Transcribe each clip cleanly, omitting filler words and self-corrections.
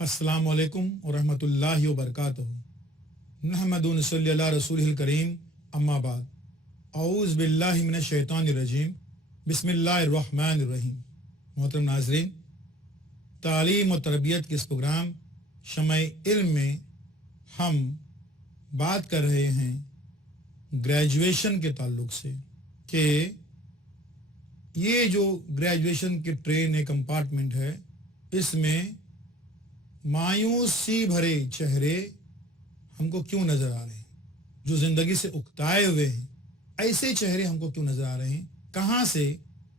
अस्सलामु अलैकुम व रहमतुल्लाहि व बरकातहू। नहमदु व नसल्ली अला रसूलिल करीम, अम्मा बाद। औज़ु बिल्लाहि मिनश शैतानिर रजीम, बिस्मिल्लाहिर रहमानिर रहीम। मोहतरम नाज़रीन, तालीम और तरबियत के इस प्रोग्राम शमए इल्म में हम बात कर रहे हैं ग्रेजुएशन के ताल्लुक से कि ये जो ग्रेजुएशन की ट्रेन है, कंपार्टमेंट है, इसमें मायूसी भरे चेहरे हमको क्यों नजर आ रहे हैं? जो जिंदगी से उकताए हुए हैं, ऐसे चेहरे हमको क्यों नजर आ रहे हैं? कहाँ से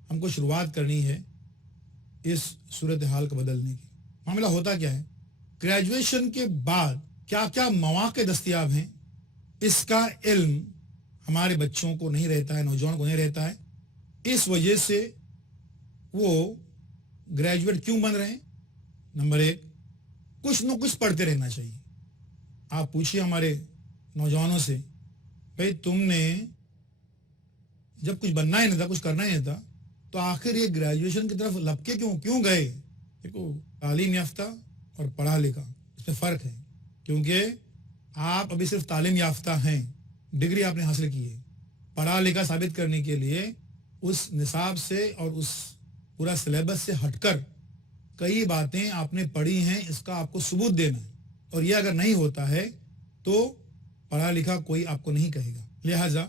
हमको शुरुआत करनी है इस सूरत हाल को बदलने की? मामला होता क्या है? ग्रेजुएशन के बाद क्या क्या मौके दस्तयाब हैं, इसका इल्म हमारे बच्चों को नहीं रहता है, नौजवान को नहीं रहता है। इस वजह से वो ग्रेजुएट क्यों बन रहे हैं? नंबर एक, कुछ न कुछ पढ़ते रहना चाहिए। आप पूछिए हमारे नौजवानों से, भाई तुमने जब कुछ बनना ही नहीं था, कुछ करना ही नहीं था, तो आखिर ये ग्रेजुएशन की तरफ लपके क्यों गए? देखो, तालीम याफ्ता और पढ़ा लिखा, इसमें फ़र्क है। क्योंकि आप अभी सिर्फ तालीम याफ्ता हैं, डिग्री आपने हासिल की है। पढ़ा लिखा साबित करने के लिए उस निसाब से और उस पूरा सिलेबस से हटकर कई बातें आपने पढ़ी हैं, इसका आपको सबूत देना है। और ये अगर नहीं होता है तो पढ़ा लिखा कोई आपको नहीं कहेगा। लिहाजा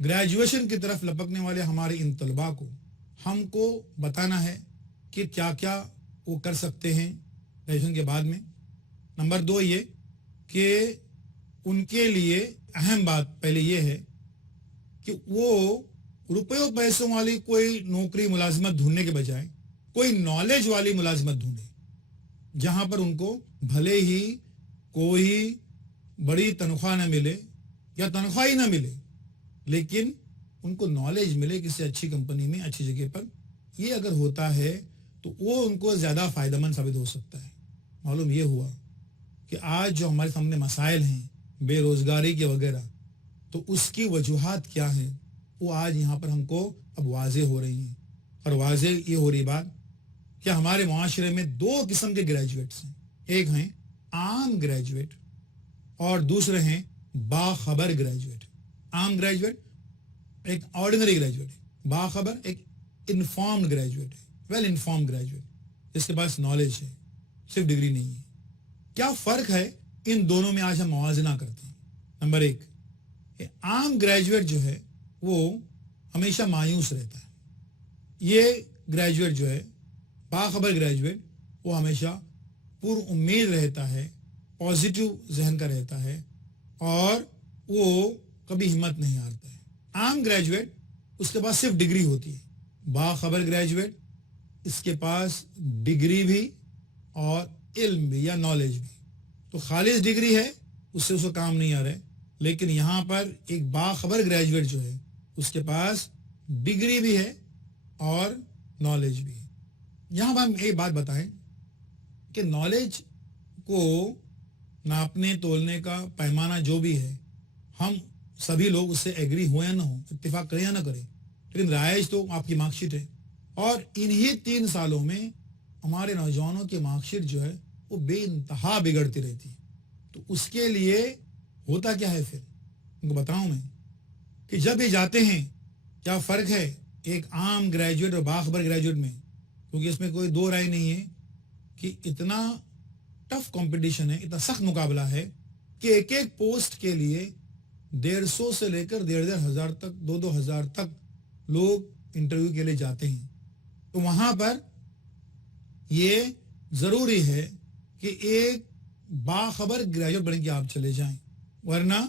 ग्रेजुएशन की तरफ लपकने वाले हमारे इन तलबा को हमको बताना है कि क्या क्या वो कर सकते हैं ग्रेजुएशन के बाद में। नंबर दो ये कि उनके लिए अहम बात पहले ये है कि वो रुपयों पैसों वाली कोई नौकरी मुलाजिमत ढूंढने के बजाय कोई नॉलेज वाली मुलाजिमत ढूंढे, जहां पर उनको भले ही कोई बड़ी तनख्वाह न मिले या तनख्वाह ही ना मिले, लेकिन उनको नॉलेज मिले किसी अच्छी कंपनी में, अच्छी जगह पर। ये अगर होता है तो वो उनको ज़्यादा फ़ायदेमंद साबित हो सकता है। मालूम ये हुआ कि आज जो हमारे सामने मसाइल हैं बेरोज़गारी के वगैरह, तो उसकी वजूहात क्या हैं वो आज यहाँ पर हमको अब वाज़े हो रही हैं। और वाज़े ये हो रही बात कि हमारे मुआशरे में दो किस्म के ग्रेजुएट्स हैं। एक हैं आम ग्रेजुएट और दूसरे हैं बाखबर ग्रेजुएट। आम ग्रेजुएट एक ऑर्डिनरी ग्रेजुएट है, बाखबर एक इन्फॉर्म्ड ग्रेजुएट है, वेल इन्फॉर्म्ड ग्रेजुएट, जिसके पास नॉलेज है, सिर्फ डिग्री नहीं है। क्या फर्क है इन दोनों में, आज हम मुआवजना करते हैं। नंबर एक, आम ग्रेजुएट जो है वो हमेशा मायूस रहता है। ये ग्रेजुएट जो है बाखबर ग्रेजुएट, वो हमेशा पूर्ण उम्मीद रहता है, पॉजिटिव जहन का रहता है और वो कभी हिम्मत नहीं हारता है। आम ग्रेजुएट, उसके पास सिर्फ डिग्री होती है। बाखबर ग्रेजुएट, इसके पास डिग्री भी और इल्म भी या नॉलेज भी। तो खालिस डिग्री है, उससे उसको काम नहीं आ रहा है। लेकिन यहाँ पर एक बाखबर ग्रेजुएट जो है, उसके पास डिग्री भी है और नॉलेज भी है। यहाँ पर हम एक बात बताएं कि नॉलेज को नापने तोलने का पैमाना जो भी है, हम सभी लोग उससे एग्री हो या ना हो, इत्तेफाक करें या ना करें, लेकिन राइज तो आपकी मार्कशीट है। और इन्हीं 3 सालों में हमारे नौजवानों की मार्कशीट जो है वो बेइंतहा बिगड़ती रहती है। तो उसके लिए होता क्या है फिर उनको बताऊं मैं कि जब ये जाते हैं, क्या फ़र्क है एक आम ग्रेजुएट और बाखबर ग्रेजुएट में? क्योंकि इसमें कोई दो राय नहीं है कि इतना टफ कंपटीशन है, इतना सख्त मुकाबला है कि एक एक पोस्ट के लिए 150 से लेकर 1,500 हज़ार तक, 2,000 हज़ार तक लोग इंटरव्यू के लिए जाते हैं। तो वहां पर ये जरूरी है कि एक बाखबर ग्रेजुएट बन के आप चले जाएं, वरना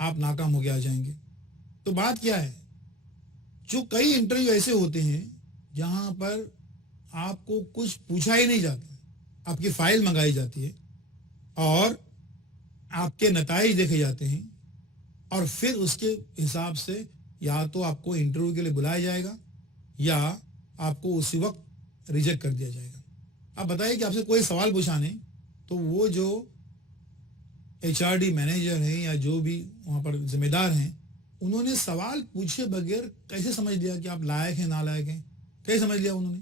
आप नाकाम हो के आ जाएंगे। तो बात क्या है, जो कई इंटरव्यू ऐसे होते हैं जहां पर आपको कुछ पूछा ही नहीं जाता, आपकी फाइल मंगाई जाती है और आपके नताइज देखे जाते हैं और फिर उसके हिसाब से या तो आपको इंटरव्यू के लिए बुलाया जाएगा या आपको उसी वक्त रिजेक्ट कर दिया जाएगा। आप बताइए कि आपसे कोई सवाल पूछा नहीं तो वो जो HRD मैनेजर हैं या जो भी वहाँ पर जिम्मेदार हैं, उन्होंने सवाल पूछे बगैर कैसे समझ लिया कि आप लायक हैं नालायक हैं? कैसे समझ लिया उन्होंने?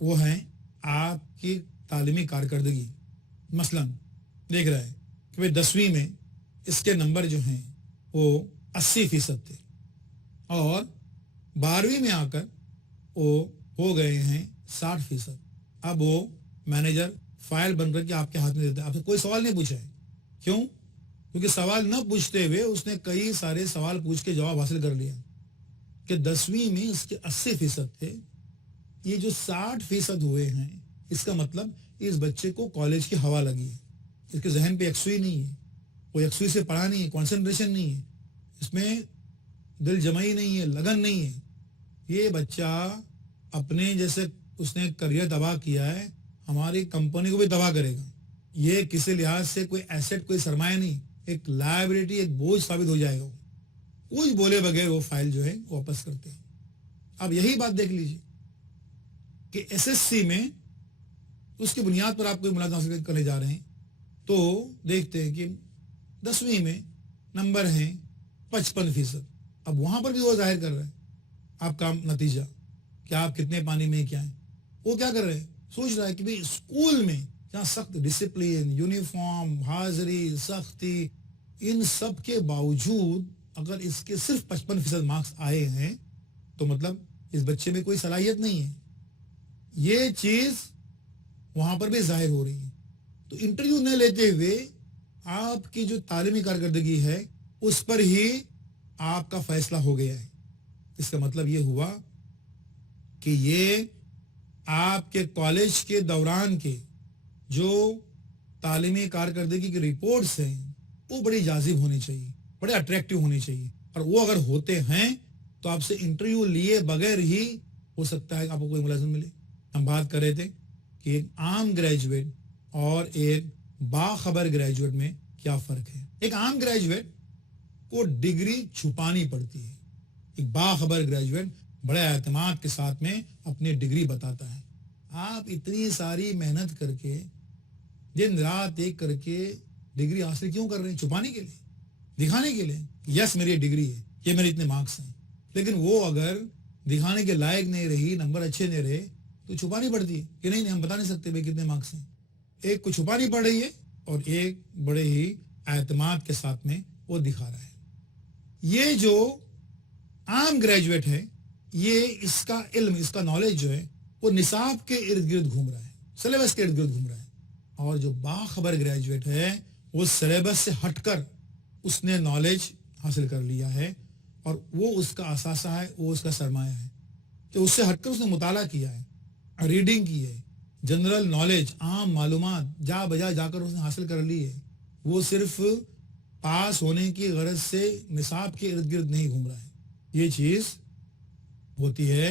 वो है आपकी तालीमी कारकर्दगी। मसलन देख रहा है कि भाई 10वीं में इसके नंबर जो हैं वो 80% थे और 12वीं में आकर वो हो गए हैं 60%। अब वो मैनेजर फाइल बन करके आपके हाथ में देता है, आपसे कोई सवाल नहीं पूछा है। क्यों? क्योंकि सवाल न पूछते हुए उसने कई सारे सवाल पूछ के जवाब हासिल कर लिया कि 10वीं में इसके 80% थे, ये जो 60% हुए हैं, इसका मतलब इस बच्चे को कॉलेज की हवा लगी है, इसके जहन पे यकसुई नहीं है, वो यकसुई से पढ़ा नहीं है, कंसंट्रेशन नहीं है, इसमें दिल जमाई नहीं है, लगन नहीं है। ये बच्चा अपने जैसे उसने करियर तबाह किया है, हमारी कंपनी को भी तबाह करेगा। ये किसी लिहाज से कोई एसेट, कोई सरमाया नहीं, एक लायबिलिटी, एक बोझ साबित हो जाएगा। कुछ बोले बगैर वो फाइल जो है वापस करते हैं। अब यही बात देख लीजिए कि एसएससी में उसकी बुनियाद पर आप कोई मुलाज़मत हासिल करने जा रहे हैं तो देखते हैं कि 10वीं में नंबर हैं 55%। अब वहां पर भी वो जाहिर कर रहे हैं आपका नतीजा कि आप कितने पानी में क्या है। वो क्या कर रहे हैं, सोच रहा है कि भाई स्कूल में जहाँ सख्त डिसिप्लिन, यूनिफॉर्म, हाजिरी, सख्ती, इन सब के बावजूद अगर इसके सिर्फ 55% मार्क्स आए हैं तो मतलब इस बच्चे में कोई सलाहियत नहीं है। ये चीज वहां पर भी जाहिर हो रही है। तो इंटरव्यू न लेते हुए आपकी जो तालीमी कारकर्दगी है उस पर ही आपका फैसला हो गया है। इसका मतलब ये हुआ कि ये आपके कॉलेज के दौरान के जो तालीमी कारकर्दगी की रिपोर्ट्स हैं वो बड़ी जाजिब होनी चाहिए, बड़े अट्रैक्टिव होनी चाहिए, और वो अगर होते हैं तो आपसे इंटरव्यू लिए बगैर ही हो सकता है कि आपको कोई मुलाजिम मिले। हम बात कर रहे थे कि एक आम ग्रेजुएट और एक बाखबर ग्रेजुएट में क्या फर्क है। एक आम ग्रेजुएट को डिग्री छुपानी पड़ती है, एक बाखबर ग्रेजुएट बड़े एतमाद के साथ में अपनी डिग्री बताता है। आप इतनी सारी मेहनत करके दिन रात एक करके डिग्री हासिल क्यों कर रहे हैं? छुपाने के लिए, दिखाने के लिए, यस मेरी डिग्री है, ये मेरे इतने मार्क्स हैं। लेकिन वो अगर दिखाने के लायक नहीं रही, नंबर अच्छे नहीं रहे, तो छुपानी पड़ती है कि नहीं हम बता नहीं सकते भाई कितने मार्क्स हैं। एक को छुपानी पड़ रही है और एक बड़े ही एतमाद के साथ में वो दिखा रहा है। ये जो आम ग्रेजुएट है, ये इसका इल्म, इसका नॉलेज जो है वो निसाब के इर्द गिर्द घूम रहा है, सिलेबस के इर्द गिर्द घूम रहा है। और जो बाखबर ग्रेजुएट है वो सिलेबस से हटकर उसने नॉलेज हासिल कर लिया है और वो उसका असासा है, वो उसका सरमाया है। तो उससे हटकर उसने मुताला किया है, रीडिंग की है, जनरल नॉलेज, आम मालूमात जा बजा जाकर उसने हासिल कर ली है। वो सिर्फ पास होने की गरज से निसाब के इर्द गिर्द नहीं घूम रहा है। ये चीज होती है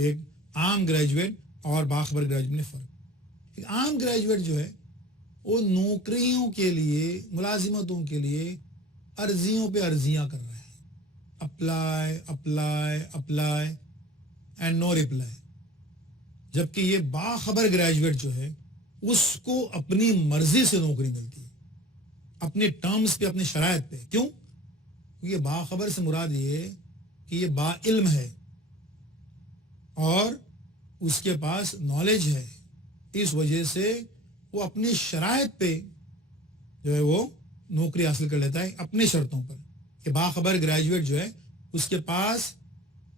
एक आम ग्रेजुएट और बाखबर ग्रेजुएट में फर्क। एक आम ग्रेजुएट जो है वो नौकरियों के लिए, मुलाजिमतों के लिए अर्जियों पे अर्जियां कर रहे हैं, apply apply apply and no reply. जबकि ये बाखबर ग्रेजुएट जो है उसको अपनी मर्जी से नौकरी मिलती है, अपने टर्म्स पे, अपने शरायत पे। क्यों? ये बाखबर से मुराद ये कि ये बाइल्म है और उसके पास नॉलेज है, इस वजह से वो अपनी शरायत पे जो है वो नौकरी हासिल कर लेता है अपनी शर्तों पर। कि बाखबर ग्रेजुएट जो है उसके पास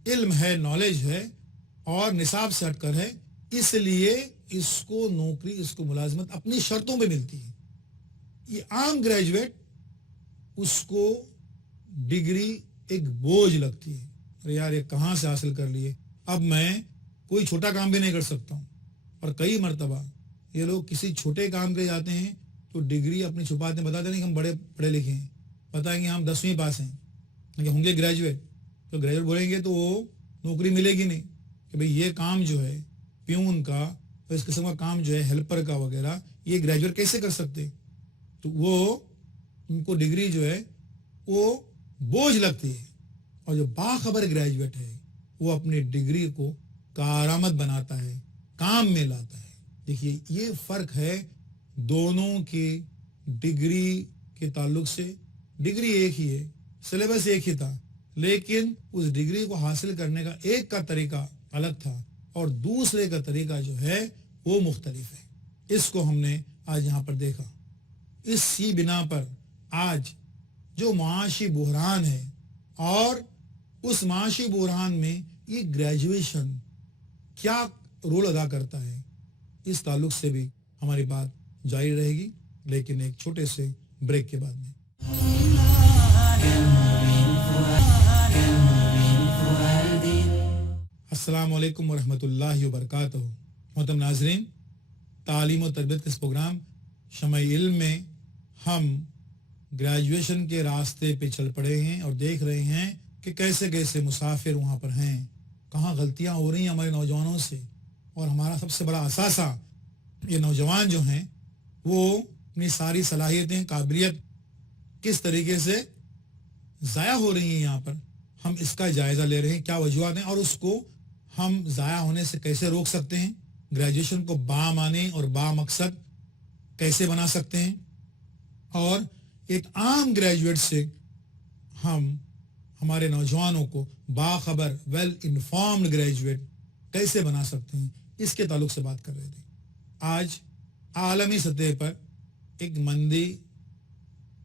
इल्म है, नॉलेज है और निसाब से हटकर है, इसलिए इसको नौकरी, इसको मुलाजमत अपनी शर्तों पे मिलती है। ये आम ग्रेजुएट, उसको डिग्री एक बोझ लगती है। अरे यार ये कहाँ से हासिल कर लिए, अब मैं कोई छोटा काम भी नहीं कर सकता हूँ। और कई मर्तबा ये लोग किसी छोटे काम के जाते हैं तो डिग्री अपनी छुपाते हैं, बताते नहीं कि हम बड़े पढ़े लिखे हैं, बताएंगे हम 10वीं पास हैं, लेकिन होंगे ग्रेजुएट। तो ग्रेजुएट बोलेंगे तो वो नौकरी मिलेगी नहीं कि भाई ये काम जो है प्यून का, तो इस किस्म का काम जो है हेल्पर का वगैरह, ये ग्रेजुएट कैसे कर सकते। तो वो उनको डिग्री जो है वो बोझ लगती है। और जो बाखबर ग्रेजुएट है वो अपनी डिग्री को कारआमद बनाता है, काम में लाता है। देखिए ये फर्क है दोनों की डिग्री के ताल्लुक से। डिग्री एक ही है, सिलेबस एक ही था, लेकिन उस डिग्री को हासिल करने का एक का तरीका अलग था और दूसरे का तरीका जो है वो मुख्तलिफ है। इसको हमने आज यहाँ पर देखा। इसी बिना पर आज जो माशी बुहरान है और उस माशी बुहरान में ये ग्रेजुएशन क्या रोल अदा करता है, इस ताल्लुक से भी हमारी बात जारी रहेगी, लेकिन एक छोटे से ब्रेक के बाद में। अस्सलामु अलैकुम वरहमतुल्लाहि वबरकातुहू। मोहतरम नाज़रीन, तालीम और तरबियत के इस प्रोग्राम शमए इल्म में हम ग्रेजुएशन के रास्ते पे चल पड़े हैं और देख रहे हैं कि कैसे कैसे मुसाफिर वहाँ पर हैं, कहाँ गलतियाँ हो रही हैं हमारे नौजवानों से। और हमारा सबसे बड़ा असासा, ये नौजवान जो हैं वो अपनी सारी सलाहियतें, काबिलियत किस तरीके से ज़ाया हो रही हैं यहाँ पर, हम इसका जायज़ा ले रहे हैं, क्या वजूहात हैं और उसको हम ज़ाया होने से कैसे रोक सकते हैं, ग्रेजुएशन को बामानी और बामकसद कैसे बना सकते हैं, और एक आम ग्रेजुएट से हम हमारे नौजवानों को बाखबर वेल इन्फॉर्म्ड ग्रेजुएट कैसे बना सकते हैं, इसके ताल्लुक से बात कर रहे थे। आज आलमी सतह पर एक मंदी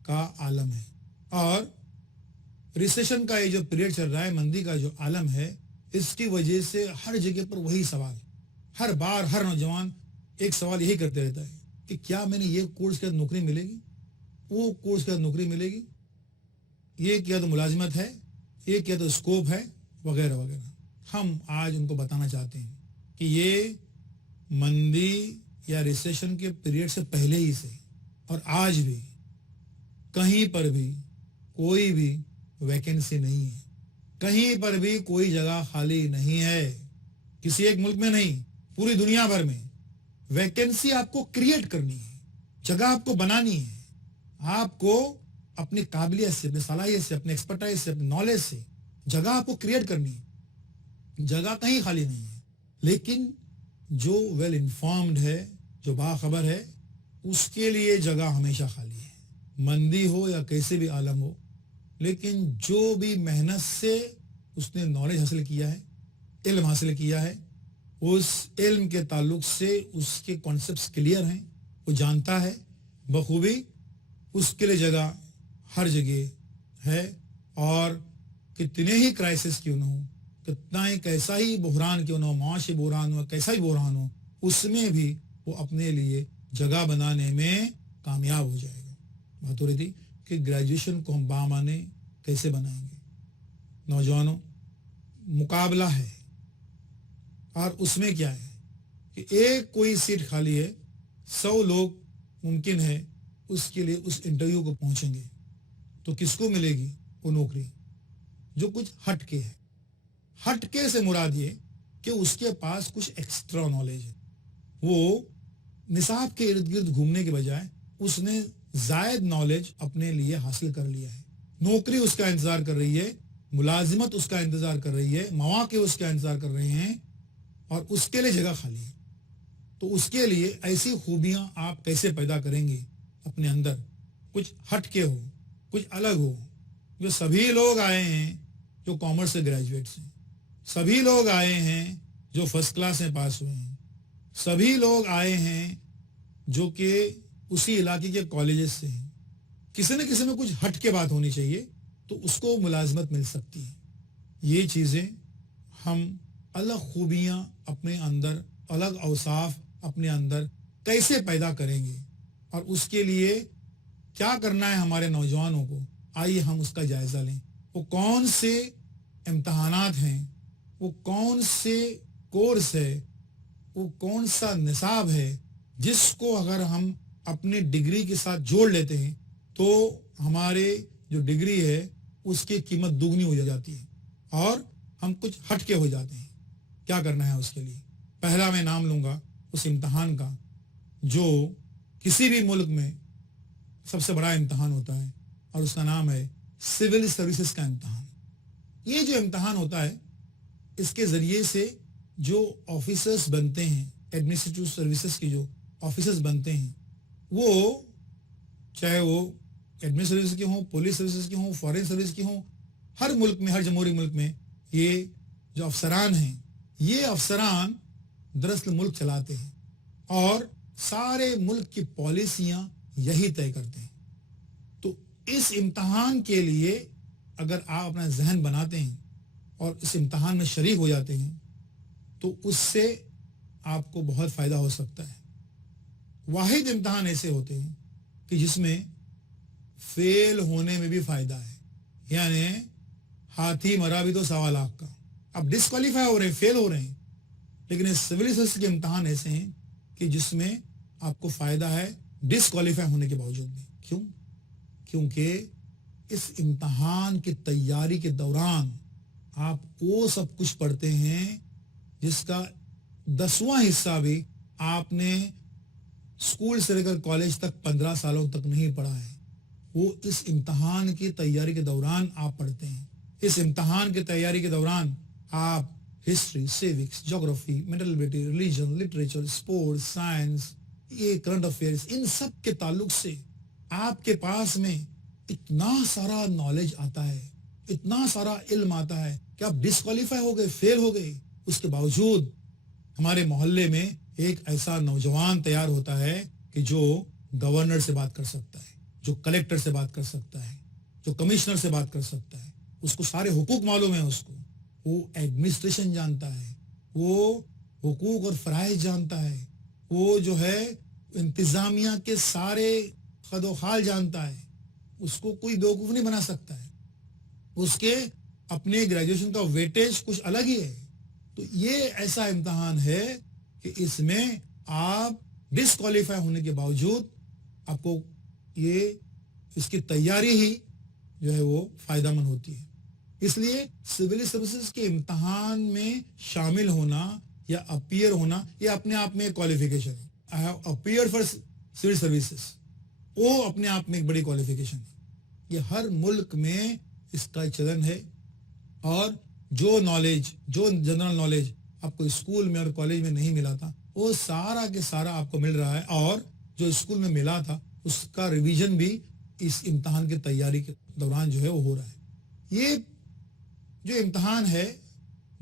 का आलम है और रिसेशन का ये जो पीरियड चल रहा है, मंदी का जो आलम है, इसकी वजह से हर जगह पर वही सवाल, हर बार हर नौजवान एक सवाल यही करते रहता है कि क्या मैंने ये कोर्स के बाद नौकरी मिलेगी, वो कोर्स के बाद नौकरी मिलेगी, ये क्या तो मुलाजिमत है, ये क्या तो स्कोप है, वगैरह वगैरह। हम आज उनको बताना चाहते हैं कि ये मंदी या रिसेशन के पीरियड से पहले ही से और आज भी कहीं पर भी कोई भी वैकेंसी नहीं है, कहीं पर भी कोई जगह खाली नहीं है, किसी एक मुल्क में नहीं, पूरी दुनिया भर में। वैकेंसी आपको क्रिएट करनी है, जगह आपको बनानी है, आपको अपनी काबिलियत से, अपनी सलाहियत से, अपने एक्सपर्टाइज से, अपने नॉलेज से जगह आपको क्रिएट करनी है। जगह कहीं खाली नहीं है, लेकिन जो वेल इन्फॉर्म्ड है, जो बाखबर है, उसके लिए जगह हमेशा खाली है। मंदी हो या कैसे भी आलम हो, लेकिन जो भी मेहनत से उसने नॉलेज हासिल किया है, इल्म हासिल किया है, उस इल्म के ताल्लुक से उसके कॉन्सेप्ट्स क्लियर हैं, वो जानता है बखूबी, उसके लिए जगह हर जगह है। और कितने ही क्राइसिस क्यों न हो, कितना ही कैसा ही बुहरान क्यों न हो, माशी बुहरान हो, कैसा ही बुहरान हो, उसमें भी वो अपने लिए जगह बनाने में कामयाब हो जाएगा। बात हो रही थी कि ग्रेजुएशन को हम बामाने कैसे बनाएंगे। नौजवानों, मुकाबला है और उसमें क्या है कि एक कोई सीट खाली है, 100 लोग मुमकिन है उसके लिए उस इंटरव्यू को पहुंचेंगे, तो किसको मिलेगी वो नौकरी जो कुछ हटके है। हटके से मुराद ये कि उसके पास कुछ एक्स्ट्रा नॉलेज है, वो निसाब के इर्द गिर्द घूमने के बजाय उसने जायद नॉलेज अपने लिए हासिल कर लिया है। नौकरी उसका इंतजार कर रही है, मुलाजिमत उसका इंतजार कर रही है, मौके उसका इंतजार कर रहे हैं और उसके लिए जगह खाली है। तो उसके लिए ऐसी खूबियां आप कैसे पैदा करेंगे अपने अंदर, कुछ हटके हो, कुछ अलग हो। जो सभी लोग आए हैं जो कॉमर्स से ग्रेजुएट्स हैं, सभी लोग आए हैं जो फर्स्ट क्लास में पास हुए हैं, सभी लोग आए हैं जो कि उसी इलाके के कॉलेजेस से हैं। किसी न किसी में कुछ हट के बात होनी चाहिए तो उसको मुलाजमत मिल सकती है। ये चीज़ें हम अलग खूबियाँ अपने अंदर, अलग औसाफ अपने अंदर कैसे पैदा करेंगे और उसके लिए क्या करना है हमारे नौजवानों को, आइए हम उसका जायज़ा लें। वो कौन से इम्तहानात हैं, वो कौन से कोर्स है, वो कौन सा निसाब है जिसको अगर हम अपनी डिग्री के साथ जोड़ लेते हैं तो हमारे जो डिग्री है उसकी कीमत दुगनी हो जाती है और हम कुछ हटके हो जाते हैं। क्या करना है उसके लिए? पहला मैं नाम लूंगा उस इम्तहान का जो किसी भी मुल्क में सबसे बड़ा इम्तहान होता है और उसका नाम है सिविल सर्विसेज का इम्तहान। ये जो इम्तहान होता है इसके जरिए से जो ऑफिसर्स बनते हैं, एडमिनिस्ट्रेटिव सर्विसेज के जो ऑफिसर्स बनते हैं, वो चाहे वो एडमिनिस्ट्रेटिव सर्विस के हों, पुलिस सर्विसेज के हों, फॉरेन सर्विस के हों, हर मुल्क में, हर जमहूरी मुल्क में ये जो अफसरान हैं, ये अफसरान दरअसल मुल्क चलाते हैं और सारे मुल्क की पॉलिसियां यही तय करते हैं। तो इस इम्तहान के लिए अगर आप अपना जहन बनाते हैं और इस इम्तहान में शरीक हो जाते हैं तो उससे आपको बहुत फायदा हो सकता है। वाहिद इम्तहान ऐसे होते हैं कि जिसमें फेल होने में भी फायदा है, यानी हाथी मरा भी तो 1.25 लाख का। अब डिस्क्वालीफाई हो रहे हैं, फेल हो रहे हैं, लेकिन इस सिविल सर्विस के इम्तहान ऐसे हैं कि जिसमें आपको फायदा है डिस्क्वालीफाई होने के बावजूद भी। क्यों? क्योंकि इस इम्तहान की तैयारी के दौरान आप वो सब कुछ पढ़ते हैं जिसका 10वां हिस्सा भी आपने स्कूल से लेकर कॉलेज तक 15 सालों तक नहीं पढ़ा है। वो इस इम्तहान की तैयारी के दौरान आप पढ़ते हैं। इस इम्तहान की तैयारी के दौरान आप history, civics, geography, mental ability, religion, literature, sports, science, ये करंट अफेयर्स, इन सब के ताल्लुक से आपके पास में इतना सारा नॉलेज आता है, इतना सारा इल्म आता है कि आप डिस्क्वालीफाई हो गए, फेल हो गए, उसके बावजूद हमारे मोहल्ले में एक ऐसा नौजवान तैयार होता है कि जो गवर्नर से बात कर सकता है, जो कलेक्टर से बात कर सकता है, जो कमिश्नर से बात कर सकता है, उसको सारे हुकूक मालूम है, उसको वो एडमिनिस्ट्रेशन जानता है, वो हुकूक और फराइज जानता है, वो जो है इंतजामिया के सारे खदोखाल जानता है। उसको कोई बेवकूफ नहीं बना सकता है। उसके अपने ग्रेजुएशन का वेटेज कुछ अलग ही है। तो ये ऐसा इम्तहान है कि इसमें आप डिस्क्वालीफाई होने के बावजूद आपको ये इसकी तैयारी ही जो है वो फायदामंद होती है। इसलिए सिविल सर्विसेज के इम्तहान में शामिल होना या अपीयर होना ये अपने आप में एक क्वालिफिकेशन है। I have appeared for civil services, वो अपने आप में एक बड़ी क्वालिफिकेशन है। ये हर मुल्क में इसका चलन है। और जो नॉलेज, जो जनरल नॉलेज आपको स्कूल में और कॉलेज में नहीं मिला था, वो सारा के सारा आपको मिल रहा है। और जो स्कूल में मिला था उसका रिवीजन भी इस इम्तहान की तैयारी के दौरान जो है वो हो रहा है। ये जो इम्तहान है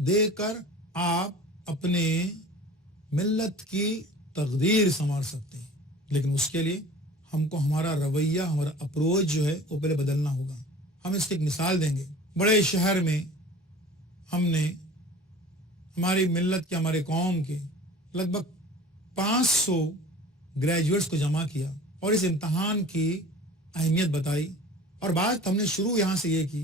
देकर आप अपने मिल्लत की तकदीर संवार सकते हैं, लेकिन उसके लिए हमको हमारा रवैया, हमारा अप्रोच जो है वो पहले बदलना होगा। हम इसकी एक मिसाल देंगे। बड़े शहर में हमने हमारी मिल्लत के, हमारे कौम के लगभग 500 ग्रेजुएट्स को जमा किया और इस इम्तहान की अहमियत बताई। और बात हमने शुरू यहाँ से ये की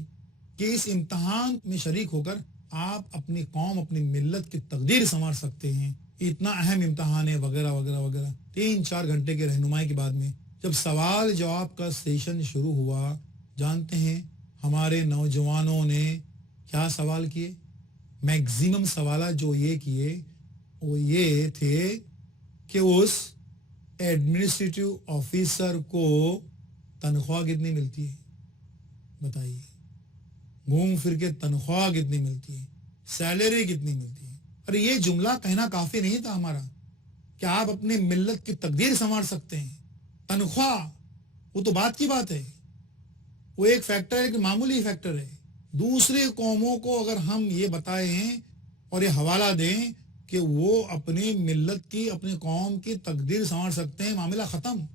कि इस इम्तहान में शरीक होकर आप अपनी कौम, अपनी मिल्लत की तकदीर संवार सकते हैं। इतना अहम इम्तहान है, वगैरह वगैरह वगैरह। 3-4 घंटे के रहनुमाई के बाद में जब सवाल जवाब का सेशन शुरू हुआ, जानते हैं हमारे नौजवानों ने क्या सवाल किए? मैक्सिमम सवाल जो ये किए वो ये थे कि उस एडमिनिस्ट्रेटिव ऑफिसर को तनख्वाह कितनी मिलती है, बताइए। घूम फिर के तनख्वाह कितनी मिलती है, सैलरी कितनी मिलती है। अरे ये जुमला कहना काफी नहीं था हमारा कि आप अपनी मिल्लत की तकदीर संवार सकते हैं। तनख्वाह वो तो बात की बात है, वो एक फैक्टर है कि मामूली फैक्टर है। दूसरे कौमों को अगर हम ये बताएं और ये हवाला दें कि वो अपनी मिल्लत की, अपनी कौम की तकदीर संवार सकते हैं, मामला खत्म।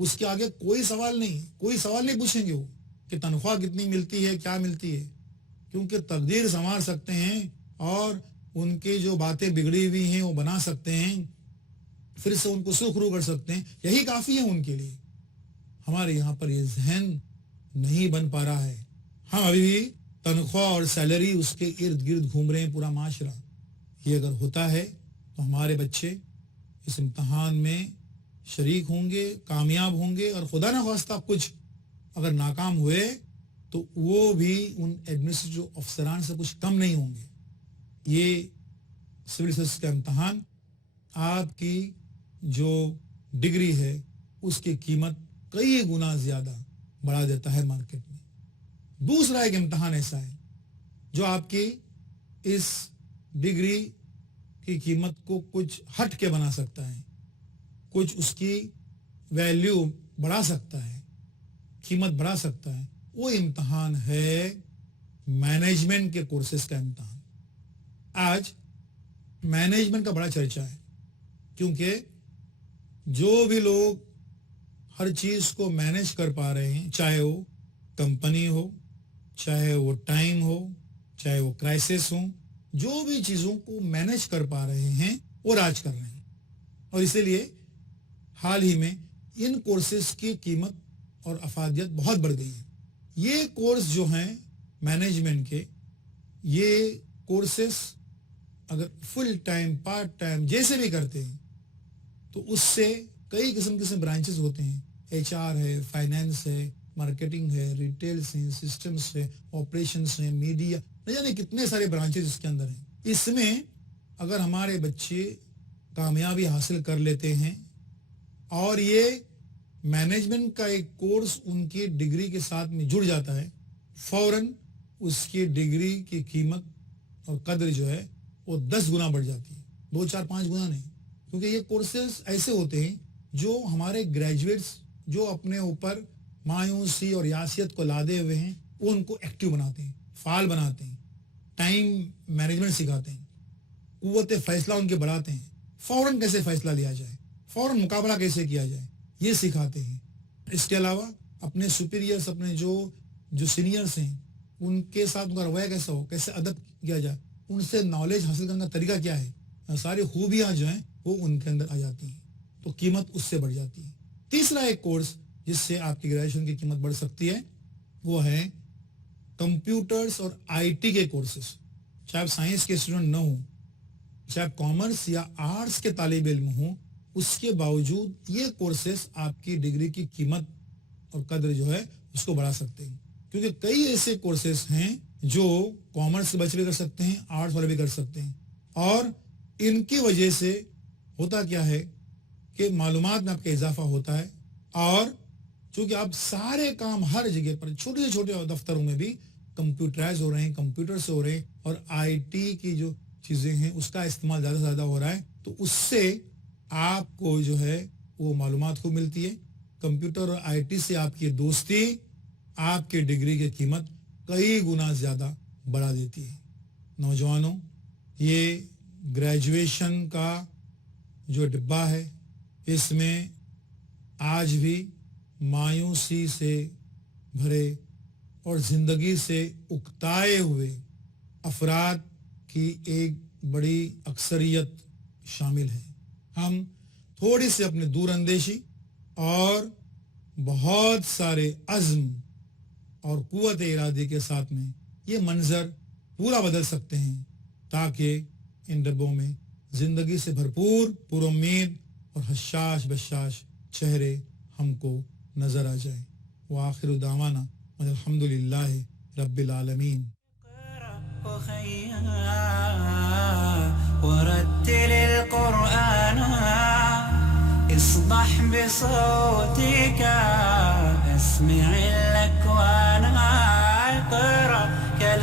उसके आगे कोई सवाल नहीं पूछेंगे वो कि तनख्वाह कितनी मिलती है, क्या मिलती है, क्योंकि तकदीर संवार सकते हैं और उनकी जो बातें बिगड़ी हुई हैं वो बना सकते हैं, फिर से उनको सुरखरू कर सकते हैं। यही काफी है उनके लिए। हमारे यहाँ पर ये जहन नहीं बन पा रहा है। हम अभी भी तनख्वाह और सैलरी, उसके इर्द गिर्द घूम रहे हैं पूरा माशरा। ये अगर होता है तो हमारे बच्चे इस इम्तहान में शरीक होंगे, कामयाब होंगे, और खुदा न खास्ता कुछ अगर नाकाम हुए तो वो भी उन एडमिनिस्ट्रेटिव अफसरान से कुछ कम नहीं होंगे। ये सिविल सर्विस का इम्तहान आपकी जो डिग्री है उसकी कीमत कई गुना ज्यादा बढ़ा देता है मार्केट में। दूसरा एक इम्तहान ऐसा है जो आपकी इस डिग्री की कीमत को कुछ हट के बना सकता है, कुछ उसकी वैल्यू बढ़ा सकता है, कीमत बढ़ा सकता है। वो इम्तहान है मैनेजमेंट के कोर्सेज का इम्तहान। आज मैनेजमेंट का बड़ा चर्चा है क्योंकि جو भी लोग हर चीज को मैनेज कर पा रहे हैं, चाहे वो कंपनी हो, चाहे वो टाइम हो, चाहे वो क्राइसिस हो, जो भी चीजों को मैनेज कर पा रहे हैं वो राज कर रहे हैं। और इसीलिए हाल ही में इन कोर्सेज की कीमत और अफादियत बहुत बढ़ गई है। ये कोर्स जो हैं मैनेजमेंट के, ये कोर्सेस अगर फुल टाइम पार्ट टाइम जैसे भी करते हैं तो उससे कई किस्म के ब्रांचेस होते हैं। HR है, फाइनेंस है, मार्केटिंग है, रिटेल्स हैं, सिस्टम्स है, ऑपरेशंस है, मीडिया, न जाने कितने सारे ब्रांचेस इसके अंदर हैं। इसमें अगर हमारे बच्चे कामयाबी हासिल कर लेते हैं और ये मैनेजमेंट का एक कोर्स उनकी डिग्री के साथ में जुड़ जाता है, फौरन उसकी डिग्री की कीमत और कदर जो है वो 10 गुना बढ़ जाती है, 2 4 5 गुना नहीं। क्योंकि ये कोर्सेज ऐसे होते हैं जो हमारे ग्रेजुएट्स जो अपने ऊपर मायूसी और यासियत को लादे हुए हैं वो उनको एक्टिव बनाते हैं, फाल बनाते हैं, टाइम मैनेजमेंट सिखाते हैं, कुव्वत फैसला उनके बढ़ाते हैं, फौरन कैसे फैसला लिया जाए, फौरन मुकाबला कैसे किया जाए, ये सिखाते हैं। इसके अलावा अपने सुपीरियर्स, अपने जो सीनियर्स हैं उनके साथ उनका रवैया कैसा हो, कैसे अदब किया जाए, उनसे नॉलेज हासिल करने का तरीका क्या है, सारी खूबियां जो हैं वो उनके अंदर आ जाती हैं, तो कीमत उससे बढ़ जाती है। तीसरा एक कोर्स जिससे आपकी ग्रेजुएशन की कीमत बढ़ सकती है वो है कंप्यूटर्स और IT के कोर्सेस। चाहे आप साइंस के स्टूडेंट न हो, चाहे आप कॉमर्स या आर्ट्स के तालिब इल्म हो, उसके बावजूद ये कोर्सेस आपकी डिग्री की कीमत और कदर जो है उसको बढ़ा सकते हैं। क्योंकि कई ऐसे कोर्सेस हैं जो कॉमर्स के बच्चे भी कर सकते हैं, आर्ट्स वाले भी कर सकते हैं, और इनकी वजह से होता क्या है कि मालूमात में आपका इजाफा होता है, और चूंकि आप सारे काम हर जगह पर छोटे से छोटे दफ्तरों में भी कंप्यूटराइज हो रहे हैं, कंप्यूटर से हो रहे हैं, और IT की जो चीजें हैं उसका इस्तेमाल ज्यादा से ज्यादा हो रहा है, तो उससे आपको जो है वो मालूमात को मिलती है। कंप्यूटर और IT से आपकी दोस्ती आपकी डिग्री की कीमत कई गुना ज्यादा बढ़ा देती है। नौजवानों, ये ग्रेजुएशन का जो डिब्बा है इसमें आज भी मायूसी से भरे और जिंदगी से उकताए हुए अफराद की एक बड़ी अक्सरियत शामिल है। हम थोड़ी सी अपनी दूरअंदेशी और बहुत सारे अज़्म और कुव्वत इरादे के साथ में ये मंजर पूरा बदल सकते हैं, ताकि इन डब्बों में जिंदगी से भरपूर पुरुम्मीद और हशाश बशाश चेहरे हमको नजर आ जाए। व आखिर दावाना अल्हम्दुलिल्लाह रब्बिल आलमीन। ورتل القرآن اصبح بصوتك اسمع الأكوان اقرأ كلام